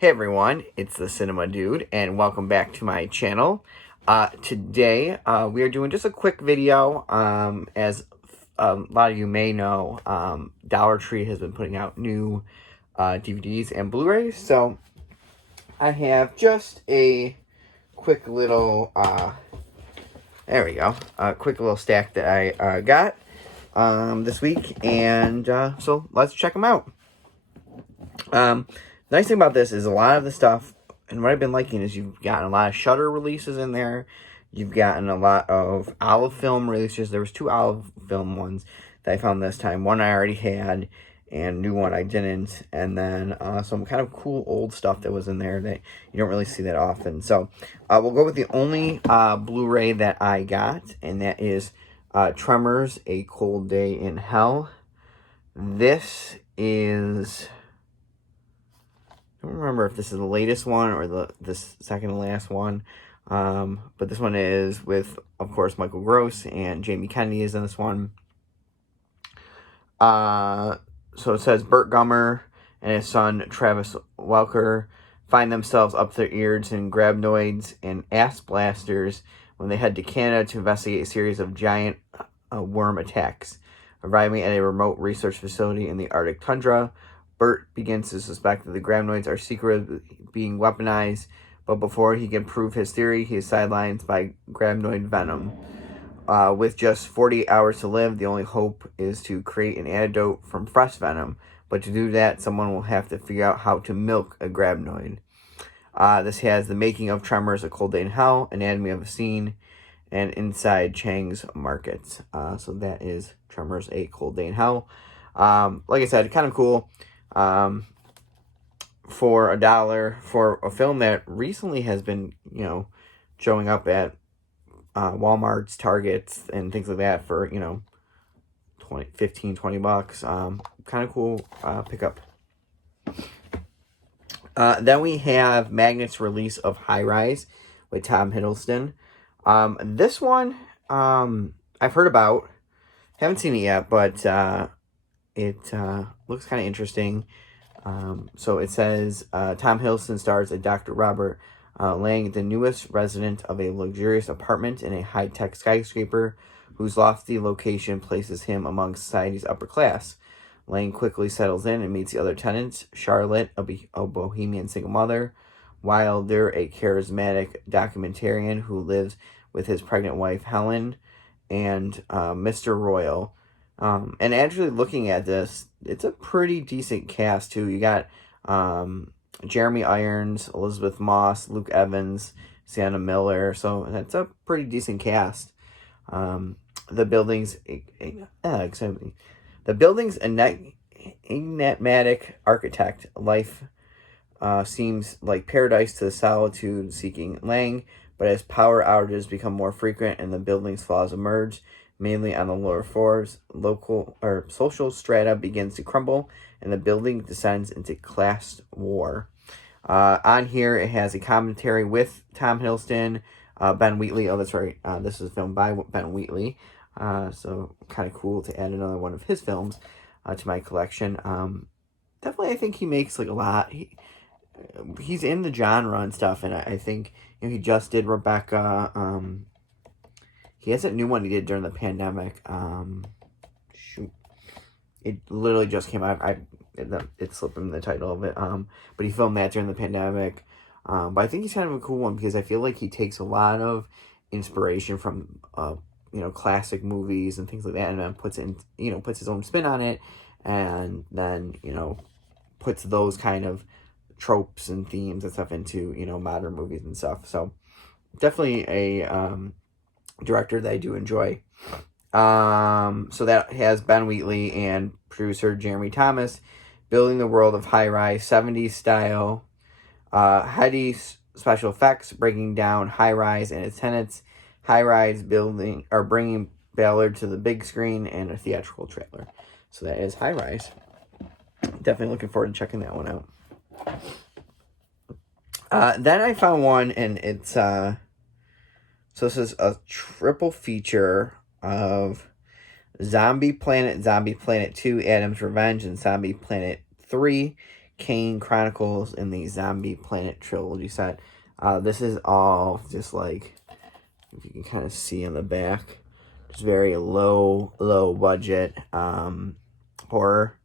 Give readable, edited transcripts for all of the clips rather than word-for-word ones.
Hey everyone, it's the Cinema Dude, and welcome back to my channel. Today, we are doing just a quick video. As a lot of you may know, Dollar Tree has been putting out new DVDs and Blu-rays, so I have just a quick little, there we go, a quick little stack that I got this week, and so let's check them out. Nice thing about this is a lot of the stuff, and what I've been liking is you've gotten a lot of Shudder releases in there. You've gotten a lot of Olive Film releases. There was 2 Olive Film ones that I found this time. One I already had, and new one I didn't. And then some kind of cool old stuff that was in there that you don't really see that often. So we'll go with the only Blu-ray that I got, and that is Tremors: A Cold Day in Hell. This is... I don't remember if this is the latest one or this second to last one. But this one is with, of course, Michael Gross, and Jamie Kennedy is in this one. So it says Burt Gummer and his son Travis Welker find themselves up their ears in grabnoids and ass blasters when they head to Canada to investigate a series of giant worm attacks. Arriving at a remote research facility in the Arctic tundra, Burt begins to suspect that the grabnoids are secretly being weaponized, but before he can prove his theory, he is sidelined by grabnoid venom. With just 48 hours to live, the only hope is to create an antidote from fresh venom, but to do that, someone will have to figure out how to milk a grabnoid. This has the making of Tremors: A Cold Day in Hell, Anatomy of a Scene, and Inside Chang's Markets. So that is Tremors: A Cold Day in Hell. Like I said, kind of cool. For $1 for a film that recently has been, showing up at Walmart's, Targets, and things like that for, 15-20 bucks. Kind of cool pickup. Then we have Magnet's release of High Rise with Tom Hiddleston. This one I've heard about. Haven't seen it yet, but it looks kind of interesting. So it says Tom Hiddleston stars as Dr. Robert Lang, the newest resident of a luxurious apartment in a high-tech skyscraper whose lofty location places him among society's upper class. Lang quickly settles in and meets the other tenants: Charlotte, a bohemian single mother; Wilder, a charismatic documentarian who lives with his pregnant wife Helen; and Mr. Royal. And actually looking at this, it's a pretty decent cast too. You got Jeremy Irons, Elizabeth Moss, Luke Evans, Sienna Miller. So that's a pretty decent cast. The building's enigmatic architect life seems like paradise to the solitude-seeking Lang, but as power outages become more frequent and the building's flaws emerge, mainly on the lower floors, local or social strata begins to crumble, and the building descends into class war. On here, it has a commentary with Tom Hiddleston, Ben Wheatley. Oh, that's right. This is filmed by Ben Wheatley. So kind of cool to add another one of his films to my collection. Definitely, I think he makes like a lot. He's in the genre and stuff, and I think he just did Rebecca. He has a new one he did during the pandemic. It literally just came out. It slipped him the title of it. But he filmed that during the pandemic. But I think he's kind of a cool one because I feel like he takes a lot of inspiration from classic movies and things like that, and then puts his own spin on it, and then puts those kind of tropes and themes and stuff into modern movies and stuff. So definitely a director that I do enjoy. So that has Ben Wheatley and producer Jeremy Thomas building the world of High Rise, 70s style, heady special effects, breaking down High Rise and its tenants. High Rise building or bringing Ballard to the big screen, and a theatrical trailer. So that is High Rise. Definitely looking forward to checking that one out. Then I found one, and it's so this is a triple feature of Zombie Planet 2, Adam's Revenge, and Zombie Planet 3, Kane Chronicles in the Zombie Planet trilogy set. This is all just like, if you can kind of see in the back, it's very low budget horror.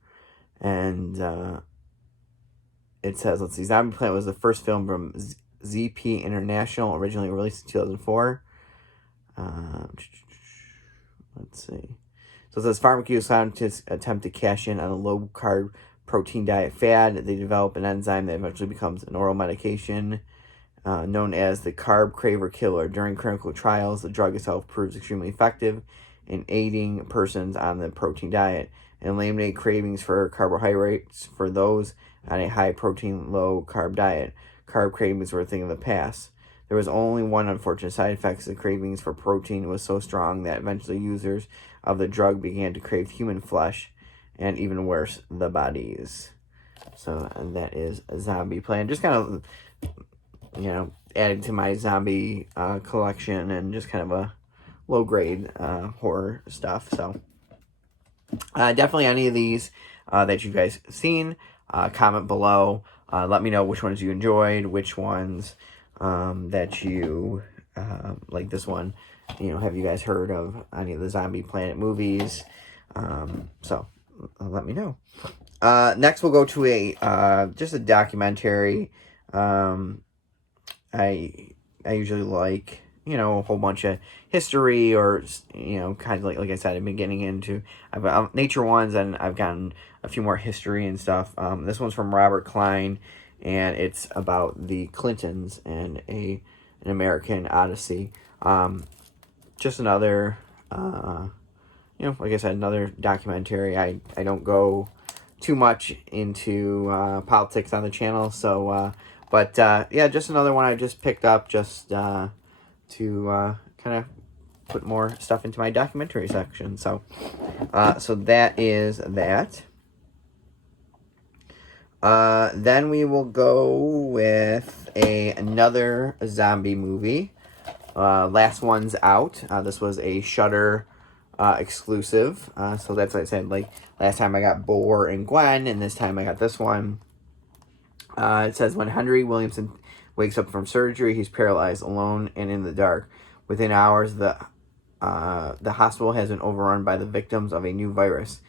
And it says, let's see, Zombie Planet was the first film from ZP International, originally released in 2004. Let's see. So it says pharmaceutical scientists attempt to cash in on a low-carb protein diet fad. They develop an enzyme that eventually becomes an oral medication known as the carb craver killer. During clinical trials, the drug itself proves extremely effective in aiding persons on the protein diet and eliminate cravings for carbohydrates for those on a high-protein, low-carb diet. Carb cravings were a thing of the past. There was only one unfortunate side effect. The cravings for protein was so strong that eventually users of the drug began to crave human flesh, and even worse, the bodies. So that is a Zombie Planet. Just kind of, added to my zombie collection, and just kind of a low-grade horror stuff. So definitely any of these that you guys seen, comment below. Let me know which ones you enjoyed, which ones that you like. This one, have you guys heard of any of the Zombie Planet movies? So let me know. Next we'll go to just a documentary. I usually like, a whole bunch of history, or, kind of like I said, I've been getting into nature ones, and I've gotten a few more history and stuff. This one's from Robert Klein, and it's about the Clintons and an American Odyssey. Just another, like I said, another documentary. I don't go too much into politics on the channel, so, but just another one I just picked up just to kind of put more stuff into my documentary section. So, so that is that. Then we will go with another zombie movie. Last One's Out. This was a Shudder exclusive. So that's what I said. Like last time I got Boar and Gwen, and this time I got this one. It says, when Henry Williamson wakes up from surgery, he's paralyzed, alone, and in the dark. Within hours, the hospital has been overrun by the victims of a new virus.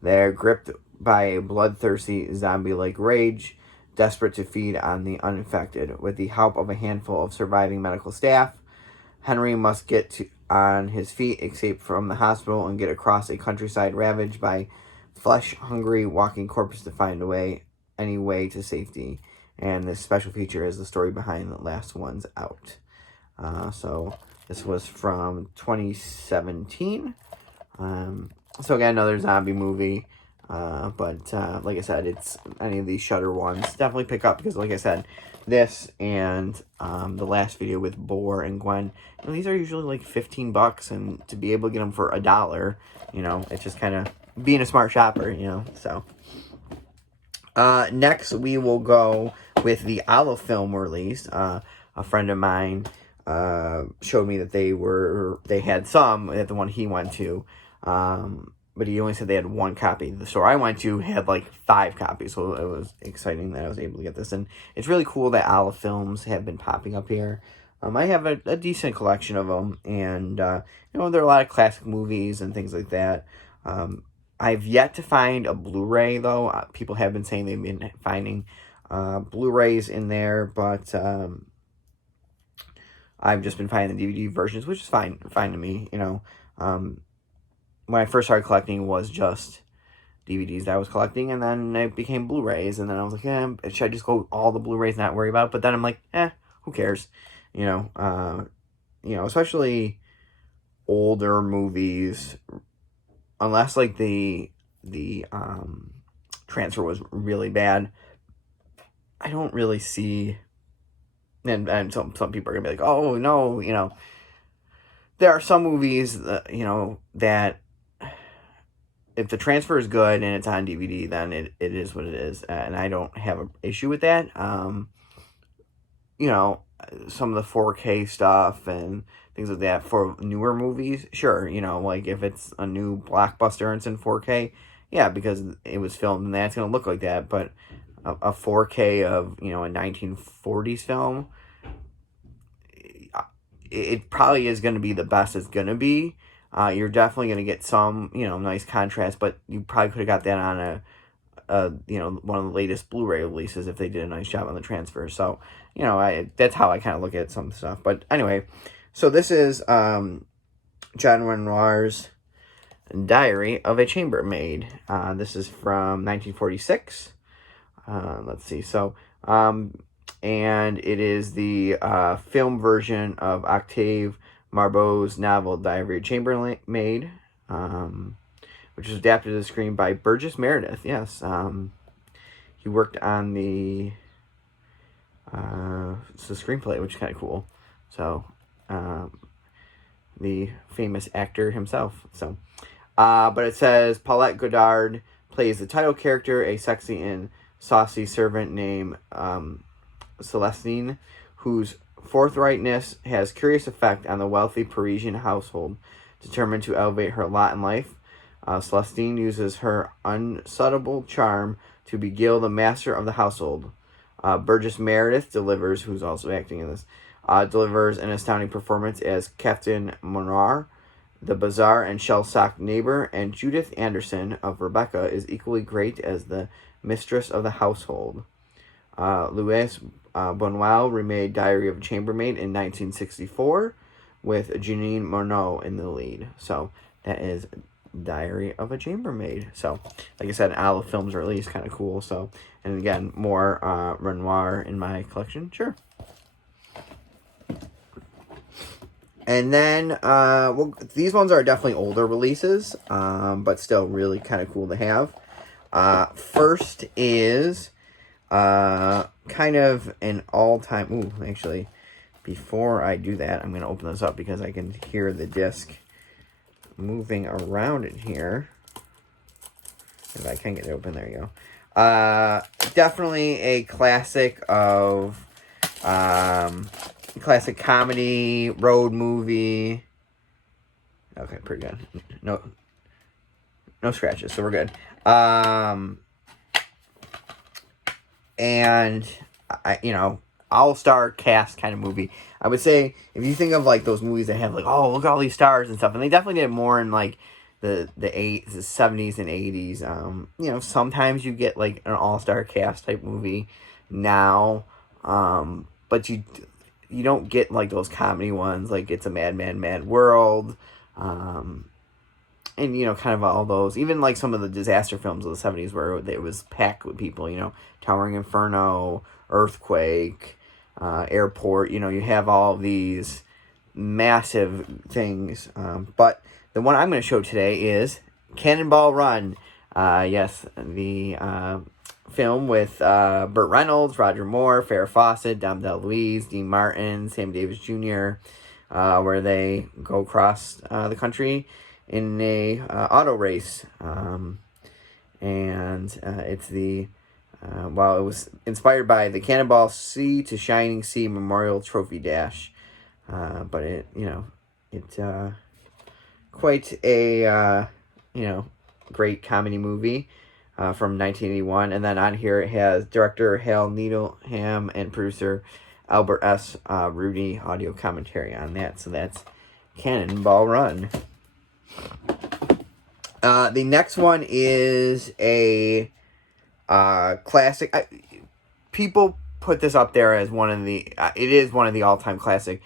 They're gripped by a bloodthirsty zombie-like rage, desperate to feed on the uninfected. With the help of a handful of surviving medical staff, Henry must get on his feet, escape from the hospital, and get across a countryside ravaged by flesh-hungry walking corpses to find any way to safety. And this special feature is the story behind The Last One's Out. So this was from 2017. So again, another zombie movie. But like I said, it's any of these Shudder ones. Definitely pick up, because like I said, this and the last video with Boar and Gwen, these are usually like $15, and to be able to get them for $1, it's just kind of being a smart shopper, so. Next we will go with the Olive Film release. A friend of mine showed me that they had some at the one he went to, but he only said they had one copy. The store I went to had like 5 copies, so it was exciting that I was able to get this. And it's really cool that Olive Films have been popping up here. I have a decent collection of them, and there are a lot of classic movies and things like that. I've yet to find a Blu-ray, though. People have been saying they've been finding Blu-rays in there, but I've just been finding the DVD versions, which is fine to me. When I first started collecting, it was just DVDs that I was collecting, and then it became Blu-rays, and then I was like, should I just go all the Blu-rays and not worry about it? But then I'm like, who cares? Especially older movies, unless like the transfer was really bad, I don't really see, and some people are gonna be like, oh no, there are some movies that, that if the transfer is good and it's on DVD, then it is what it is, and I don't have an issue with that. Some of the 4K stuff and things like that for newer movies, sure, like if it's a new blockbuster and it's in 4K, yeah, because it was filmed and that's going to look like that. But a 4K of, a 1940s film, it probably is going to be the best it's going to be. You're definitely going to get some, nice contrast, but you probably could have got that on one of the latest Blu-ray releases if they did a nice job on the transfer. So, that's how I kind of look at some stuff. But anyway, so this is John Renoir's Diary of a Chambermaid. This is from 1946. Let's see. So, and it is the film version of Octave Marbeau's novel Diary of a Chambermaid, which was adapted to the screen by Burgess Meredith. Yes, he worked on the screenplay, which is kind of cool. So, the famous actor himself. So, but it says Paulette Goddard plays the title character, a sexy and saucy servant named Celestine, whose forthrightness has curious effect on the wealthy Parisian household. Determined to elevate her lot in life, Celestine uses her unsubtle charm to beguile the master of the household. Burgess Meredith delivers, who's also acting in this, delivers an astounding performance as Captain Monar, the bizarre and shell-shocked neighbor, and Judith Anderson of Rebecca is equally great as the mistress of the household. Louis Buñuel remade Diary of a Chambermaid in 1964 with Janine Monáe in the lead. So that is Diary of a Chambermaid. So, like I said, all the films are at least kind of cool. So, and again, more Renoir in my collection. Sure. And then, these ones are definitely older releases, but still really kind of cool to have. First is kind of an all-time... Ooh, actually, before I do that, I'm going to open this up because I can hear the disc moving around in here. If I can get it open, there you go. Definitely a classic of... classic comedy, road movie. Okay, pretty good. No scratches, so we're good. And all-star cast kind of movie. I would say if you think of like those movies that have like, oh, look at all these stars and stuff, and they definitely did more in like the 70s and 80s. Sometimes you get like an all-star cast type movie now, but you don't get like those comedy ones like It's a Mad World, and kind of all those, even like some of the disaster films of the 70s where it was packed with people, Towering Inferno, Earthquake, Airport, you have all these massive things, but the one I'm going to show today is Cannonball Run. Yes, the film with Burt Reynolds, Roger Moore, Farrah Fawcett, Dom DeLuise, Dean Martin, Sam Davis Jr., where they go across the country in a auto race. And it's the... it was inspired by the Cannonball Sea to Shining Sea Memorial Trophy Dash. But it quite a, great comedy movie from 1981. And then on here it has director Hal Needham and producer Albert S. Rudy audio commentary on that. So that's Cannonball Run. The next one is a classic. People put this up there as one of the... it is one of the all-time classic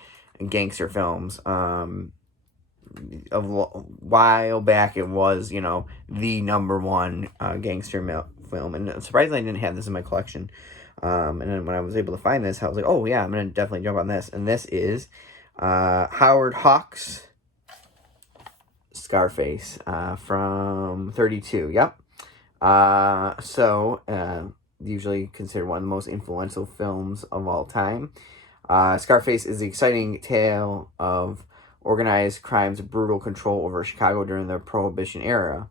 gangster films. A while back, it was, the number one gangster film. And surprisingly, I didn't have this in my collection. And then when I was able to find this, I was like, oh, yeah, I'm going to definitely jump on this. And this is Howard Hawks' Scarface from 1932. Yep. Usually considered one of the most influential films of all time. Scarface is the exciting tale of organized crime's brutal control over Chicago during the Prohibition era.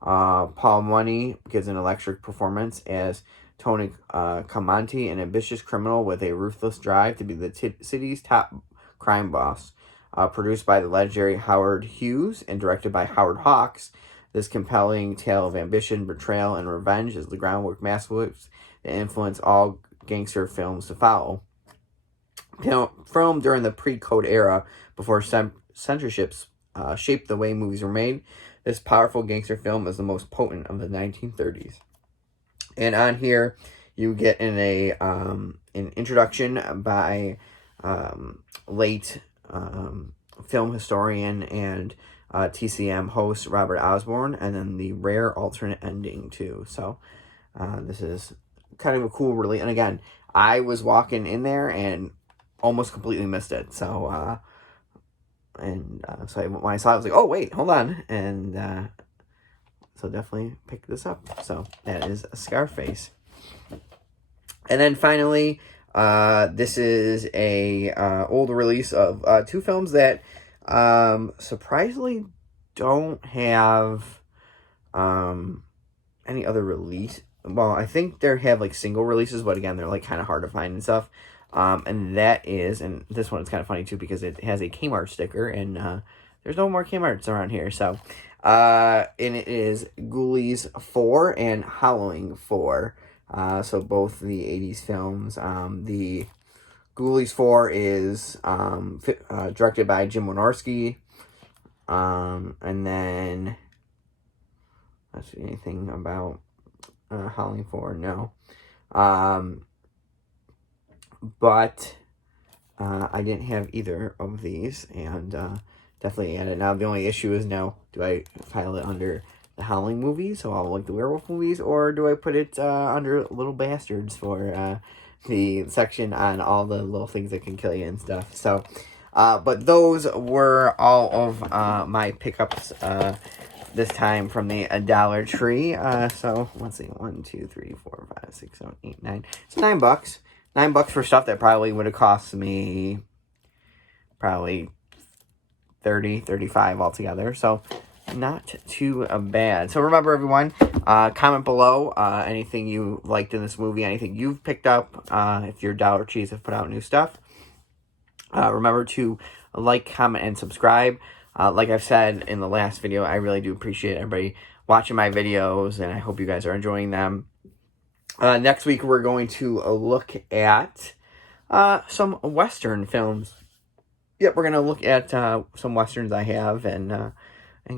Paul Money gives an electric performance as Tony Camonte, an ambitious criminal with a ruthless drive to be the city's top crime boss. Produced by the legendary Howard Hughes and directed by Howard Hawks, this compelling tale of ambition, betrayal, and revenge is the groundwork masterwork that influenced all gangster films to follow. Filmed during the pre-code era, before censorships shaped the way movies were made, this powerful gangster film is the most potent of the 1930s. And on here, you get an introduction by late film historian and TCM host Robert Osborne, and then the rare alternate ending too. So this is kind of a cool release. And again, I was walking in there and almost completely missed it. So when I saw it, I was like, oh wait, hold on, and so definitely pick this up. So that is Scarface. And then finally, this is a old release of two films that surprisingly don't have any other release. Well, I think they have like single releases, but again, they're like kind of hard to find and stuff. And that is, and this one is kind of funny too because it has a Kmart sticker, and there's no more Kmarts around here. So, and it is Ghoulies 4 and Howling 4. So both the 80s films. The Ghoulies 4 is directed by Jim Wynorski. And then, let's see, anything about Howling 4? No. But I didn't have either of these, and definitely add it. Now, the only issue is now, do I file it under the Howling movies, so all like the werewolf movies, or do I put it under Little Bastards for the section on all the little things that can kill you and stuff? So, but those were all of my pickups this time from the Dollar Tree. So let's see, 1, 2, 3, 4, 5, 6, 7, 8, 9. It's $9. $9 for stuff that probably would have cost me probably 30, 35 altogether. So not too bad. So remember, everyone, comment below anything you liked in this movie, anything you've picked up, if your Dollar Trees have put out new stuff. Remember to like, comment, and subscribe. Like I've said in the last video, I really do appreciate everybody watching my videos, and I hope you guys are enjoying them. Next week, we're going to look at some Western films. Yep, we're going to look at some Westerns I have and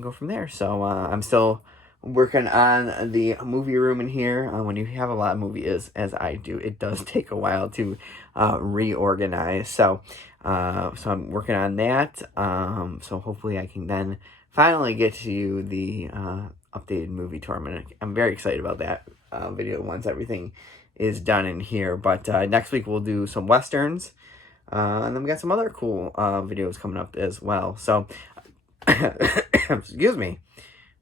go from there. So I'm still working on the movie room in here. When you have a lot of movies, as I do, it does take a while to reorganize. So I'm working on that. So hopefully I can then finally get to you the updated movie tour. I'm very excited about that video once everything is done in here. But next week we'll do some Westerns. And then we got some other cool videos coming up as well. So, excuse me.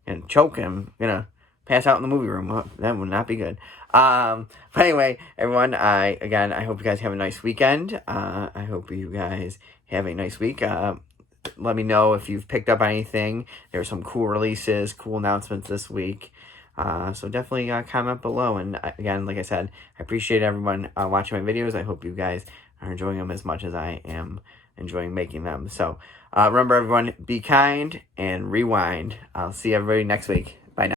And choke him. I'm gonna pass out in the movie room. Oh, that would not be good. But anyway, everyone, I hope you guys have a nice weekend. I hope you guys have a nice week. Let me know if you've picked up anything. There are some cool releases, cool announcements this week. So definitely comment below. And again, like I said, I appreciate everyone watching my videos. I hope you guys are enjoying them as much as I am enjoying making them. So remember, everyone, be kind and rewind. I'll see everybody next week.